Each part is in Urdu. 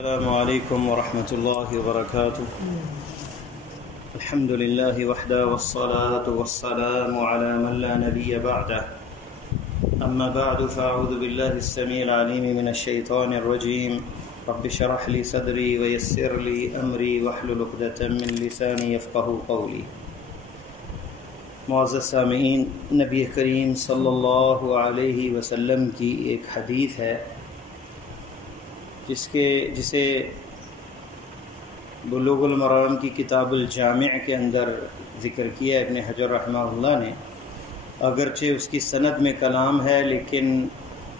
السلام علیکم ورحمۃ اللہ وبرکاتہ. الحمد للہ وحدہ والصلاة والسلام علی من لا نبی بعدہ. اما بعد فاعوذ باللہ السمیع العلیم من الشیطان الرجیم. رب اشرح لی صدری ویسر لی امری واحلل عقدۃ من لسانی یفقہوا قولی. معزز سامعین، نبی کریم صلی اللہ علیہ وسلم کی ایک حدیث ہے جسے بلوغ المرام کی کتاب الجامع کے اندر ذکر کیا ابن حجر رحمہ اللہ نے. اگرچہ اس کی سند میں کلام ہے، لیکن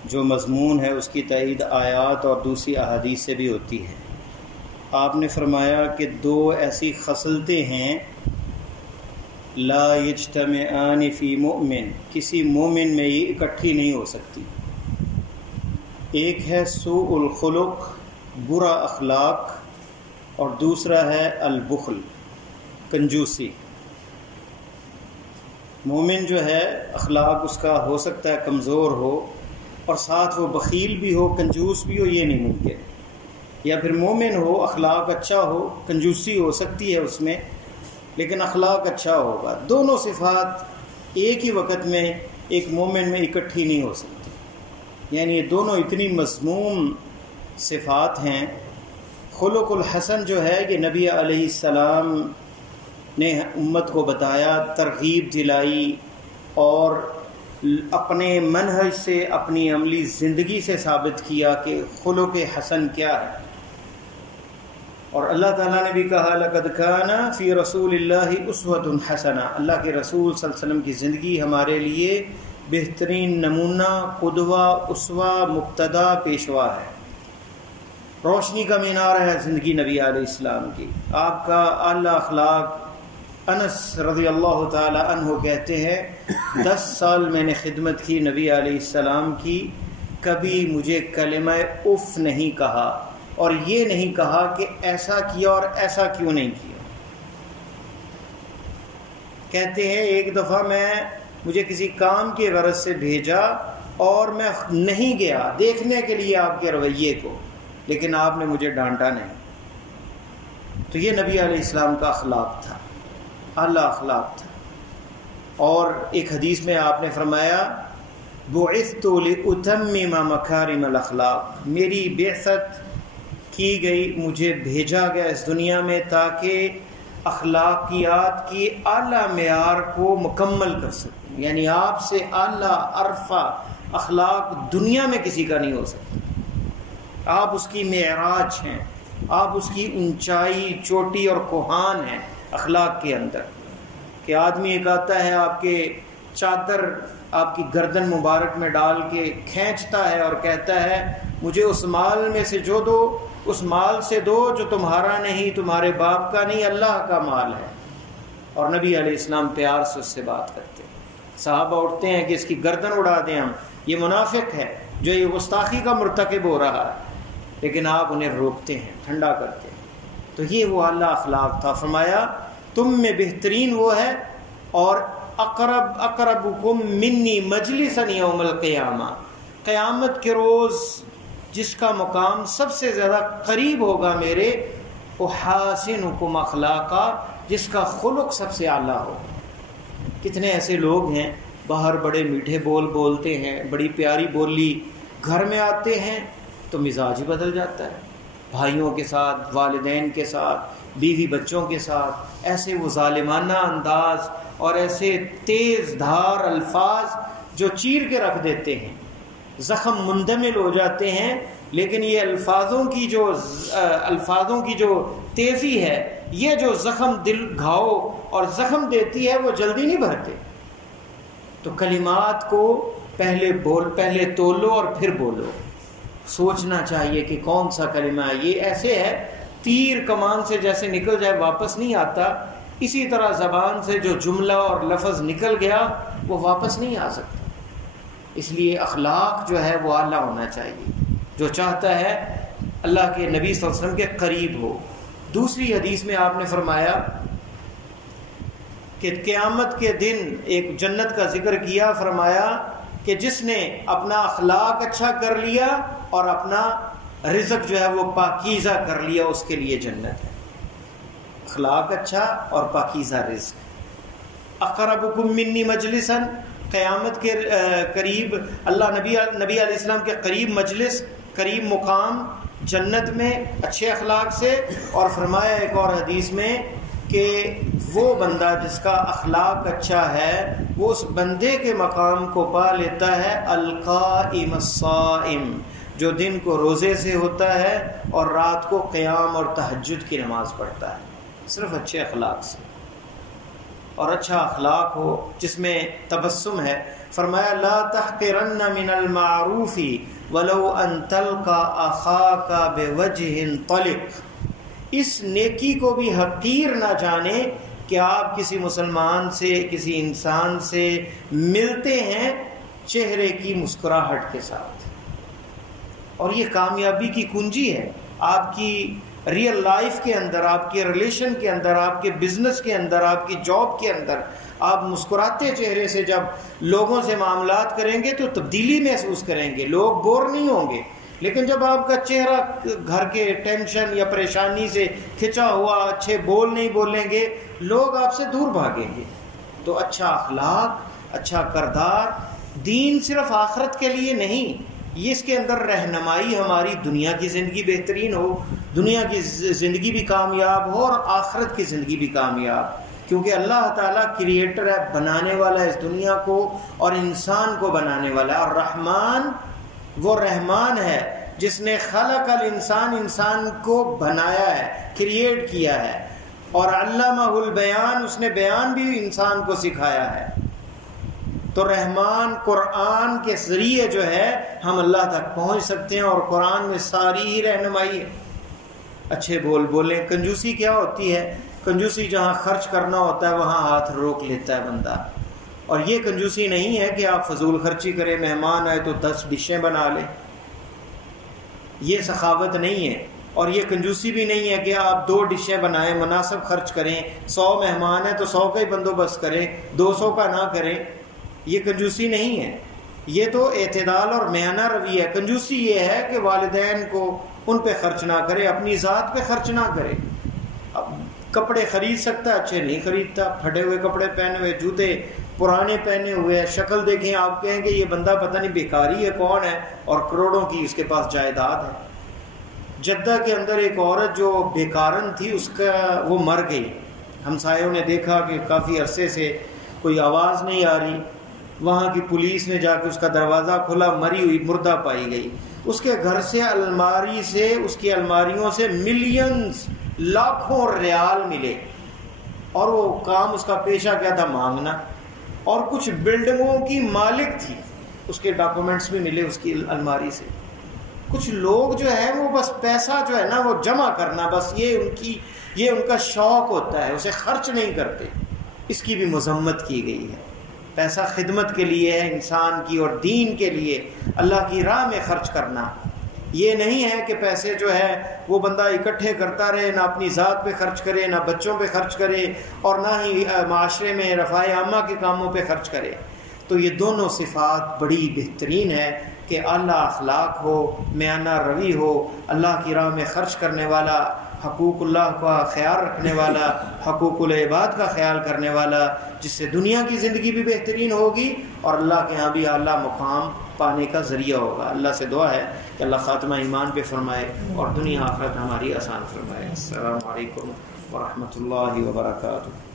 جو مضمون ہے اس کی تائید آیات اور دوسری احادیث سے بھی ہوتی ہے. آپ نے فرمایا کہ دو ایسی خصلتیں ہیں لا یجتمعان فی مؤمن، کسی مومن میں یہ اکٹھی نہیں ہو سکتی. ایک ہے سوء الخلق، برا اخلاق، اور دوسرا ہے البخل، کنجوسی. مومن جو ہے اخلاق اس کا ہو سکتا ہے کمزور ہو اور ساتھ وہ بخیل بھی ہو، کنجوس بھی ہو، یہ نہیں ممکن. یا پھر مومن ہو، اخلاق اچھا ہو، کنجوسی ہو سکتی ہے اس میں لیکن اخلاق اچھا ہوگا. دونوں صفات ایک ہی وقت میں ایک مومن میں اکٹھی نہیں ہو سکتی. یعنی یہ دونوں اتنی مذموم صفات ہیں. خلق الحسن جو ہے یہ نبی علیہ السلام نے امت کو بتایا، ترغیب دلائی اور اپنے منہج سے، اپنی عملی زندگی سے ثابت کیا کہ خلق حسن کیا ہے. اور اللہ تعالیٰ نے بھی کہا لقد کان فی رسول اللہ اسوۃ حسنہ، اللہ کے رسول صلی اللہ علیہ وسلم کی زندگی ہمارے لیے بہترین نمونہ، قدوہ، اسوہ، مقتدیٰ، پیشوا ہے. روشنی کا مینار ہے زندگی نبی علیہ السلام کی. آپ کا اعلیٰ اخلاق. انس رضی اللہ تعالی عنہ کہتے ہیں 10 سال میں نے خدمت کی نبی علیہ السلام کی، کبھی مجھے کلمہ اف نہیں کہا اور یہ نہیں کہا کہ ایسا کیا اور ایسا کیوں نہیں کیا. کہتے ہیں ایک دفعہ مجھے کسی کام کی غرض سے بھیجا اور میں نہیں گیا دیکھنے کے لیے آپ کے رویے کو، لیکن آپ نے مجھے ڈانٹا نہیں. تو یہ نبی علیہ السلام کا اخلاق تھا، اعلیٰ اخلاق تھا. اور ایک حدیث میں آپ نے فرمایا بعثت لأتمم مکارم الاخلاق، میری بعثت کی گئی، مجھے بھیجا گیا اس دنیا میں تاکہ اخلاقیات کی اعلیٰ معیار کو مکمل کر سکوں. یعنی آپ سے اعلیٰ عرفہ اخلاق دنیا میں کسی کا نہیں ہو سکتا. آپ اس کی معراج ہیں، آپ اس کی اونچائی، چوٹی اور کوہان ہیں اخلاق کے اندر. کہ آدمی ایک آتا ہے آپ کے چادر آپ کی گردن مبارک میں ڈال کے کھینچتا ہے اور کہتا ہے مجھے اس مال میں سے جو دو، اس مال سے دو جو تمہارا نہیں، تمہارے باپ کا نہیں، اللہ کا مال ہے. اور نبی علیہ السلام پیار سے اس سے بات کرتے ہیں. صحابہ اٹھتے ہیں کہ اس کی گردن اڑا دیں ہم، یہ منافق ہے جو یہ گستاخی کا مرتکب ہو رہا ہے، لیکن آپ انہیں روکتے ہیں، ٹھنڈا کرتے ہیں. تو یہ وہ اعلیٰ اخلاق تھا. فرمایا تم میں بہترین وہ ہے اور اقربکم منی مجلسا یوم القیامہ، قیامت کے روز جس کا مقام سب سے زیادہ قریب ہوگا میرے، احاسنکم اخلاقا، جس کا خلق سب سے اعلیٰ ہو. کتنے ایسے لوگ ہیں باہر بڑے میٹھے بول بولتے ہیں، بڑی پیاری بولی، گھر میں آتے ہیں تو مزاج ہی بدل جاتا ہے. بھائیوں کے ساتھ، والدین کے ساتھ، بیوی بچوں کے ساتھ ایسے وہ ظالمانہ انداز اور ایسے تیز دھار الفاظ جو چیر کے رکھ دیتے ہیں، زخم مندمل ہو جاتے ہیں. لیکن یہ الفاظوں کی جو تیزی ہے، یہ جو زخم دل گھاؤ اور زخم دیتی ہے، وہ جلدی نہیں بھرتے. تو کلمات کو پہلے تولو اور پھر بولو. سوچنا چاہیے کہ کون سا کلمہ ہے. یہ ایسے ہے تیر کمان سے جیسے نکل جائے واپس نہیں آتا، اسی طرح زبان سے جو جملہ اور لفظ نکل گیا وہ واپس نہیں آ سکتا. اس لیے اخلاق جو ہے وہ اعلیٰ ہونا چاہیے. جو چاہتا ہے اللہ کے نبی صلی اللہ علیہ وسلم کے قریب ہو. دوسری حدیث میں آپ نے فرمایا کہ قیامت کے دن ایک جنت کا ذکر کیا، فرمایا کہ جس نے اپنا اخلاق اچھا کر لیا اور اپنا رزق جو ہے وہ پاکیزہ کر لیا اس کے لیے جنت ہے. اخلاق اچھا اور پاکیزہ رزق. اقربکم منی مجلسا، قیامت کے قریب اللہ نبی علیہ السلام کے قریب مجلس، قریب مقام جنت میں اچھے اخلاق سے. اور فرمایا ایک اور حدیث میں کہ وہ بندہ جس کا اخلاق اچھا ہے وہ اس بندے کے مقام کو پا لیتا ہے القائم الصائم، جو دن کو روزے سے ہوتا ہے اور رات کو قیام اور تہجد کی نماز پڑھتا ہے، صرف اچھے اخلاق سے. اور اچھا اخلاق ہو جس میں تبسم ہے. فرمایا لا تحقرن من المعروف ولو ان تلقى اخاك بوجه طلق، اس نیکی کو بھی حقیر نہ جانے کہ آپ کسی مسلمان سے، کسی انسان سے ملتے ہیں چہرے کی مسکراہٹ کے ساتھ. اور یہ کامیابی کی کنجی ہے. آپ کی ریئل لائف کے اندر، آپ کے ریلیشن کے اندر، آپ کے بزنس کے اندر، آپ کی جاب کے اندر آپ مسکراتے چہرے سے جب لوگوں سے معاملات کریں گے تو تبدیلی محسوس کریں گے، لوگ بور نہیں ہوں گے. لیکن جب آپ کا چہرہ گھر کے ٹینشن یا پریشانی سے کھچا ہوا، اچھے بول نہیں بولیں گے، لوگ آپ سے دور بھاگیں گے. تو اچھا اخلاق، اچھا کردار، دین صرف آخرت کے لیے نہیں، یہ اس کے اندر رہنمائی ہماری دنیا کی زندگی بہترین ہو، دنیا کی زندگی بھی کامیاب ہو اور آخرت کی زندگی بھی کامیاب. کیونکہ اللہ تعالیٰ کریٹر ہے، بنانے والا ہے اس دنیا کو اور انسان کو بنانے والا ہے. اور رحمان وہ رحمان ہے جس نے خلق الانسان، انسان کو بنایا ہے، کریٹ کیا ہے. اور علمہ البیان، اس نے بیان بھی انسان کو سکھایا ہے. تو رحمان قرآن کے ذریعے جو ہے ہم اللہ تک پہنچ سکتے ہیں، اور قرآن میں ساری ہی رہنمائی ہے. اچھے بول بولیں. کنجوسی کیا ہوتی ہے؟ کنجوسی جہاں خرچ کرنا ہوتا ہے وہاں ہاتھ روک لیتا ہے بندہ. اور یہ کنجوسی نہیں ہے کہ آپ فضول خرچی کریں، مہمان آئے تو 10 ڈشیں بنا لیں، یہ سخاوت نہیں ہے. اور یہ کنجوسی بھی نہیں ہے کہ آپ 2 ڈشیں بنائیں، مناسب خرچ کریں. 100 مہمان ہیں تو 100 کا ہی بندوبست کریں، 200 کا نہ کریں. یہ کنجوسی نہیں ہے، یہ تو اعتدال اور میانہ روی ہے. کنجوسی یہ ہے کہ والدین کو ان پہ خرچ نہ کرے، اپنی ذات پہ خرچ نہ کرے. اب کپڑے خرید سکتا ہے، اچھے نہیں خریدتا، پھٹے ہوئے کپڑے پہنے ہوئے، جوتے پرانے پہنے ہوئے، شکل دیکھیں آپ کہیں کہ یہ بندہ پتہ نہیں بیکاری ہے کون ہے، اور کروڑوں کی اس کے پاس جائیداد ہے. جدہ کے اندر ایک عورت جو بیکارن تھی، اس کا وہ مر گئی. ہمسایوں نے دیکھا کہ کافی عرصے سے کوئی آواز نہیں آ رہی. وہاں کی پولیس نے جا کے اس کا دروازہ کھولا، مری ہوئی مردہ پائی گئی. اس کے گھر سے الماری سے، اس کی الماریوں سے ملینز، لاکھوں ریال ملے. اور وہ کام، اس کا پیشہ کیا تھا؟ مانگنا. اور کچھ بلڈنگوں کی مالک تھی، اس کے ڈاکومنٹس بھی ملے اس کی الماری سے. کچھ لوگ جو ہے وہ بس پیسہ جو ہے نا وہ جمع کرنا، بس یہ ان کا شوق ہوتا ہے، اسے خرچ نہیں کرتے. اس کی بھی مذمت کی گئی ہے. پیسہ خدمت کے لیے ہے انسان کی اور دین کے لیے، اللہ کی راہ میں خرچ کرنا. یہ نہیں ہے کہ پیسے جو ہے وہ بندہ اکٹھے کرتا رہے، نہ اپنی ذات پہ خرچ کرے، نہ بچوں پہ خرچ کرے، اور نہ ہی معاشرے میں رفاع عامہ کے کاموں پہ خرچ کرے. تو یہ دونوں صفات بڑی بہترین ہے کہ اعلیٰ اخلاق ہو، میانہ روی ہو، اللہ کی راہ میں خرچ کرنے والا، حقوق اللہ کا خیال رکھنے والا، حقوق العباد کا خیال کرنے والا، جس سے دنیا کی زندگی بھی بہترین ہوگی اور اللہ کے ہاں بھی اعلیٰ مقام پانے کا ذریعہ ہوگا. اللہ سے دعا ہے کہ اللہ خاتمہ ایمان پہ فرمائے اور دنیا آخرت ہماری آسان فرمائے. السلام علیکم ورحمۃ اللہ وبرکاتہ.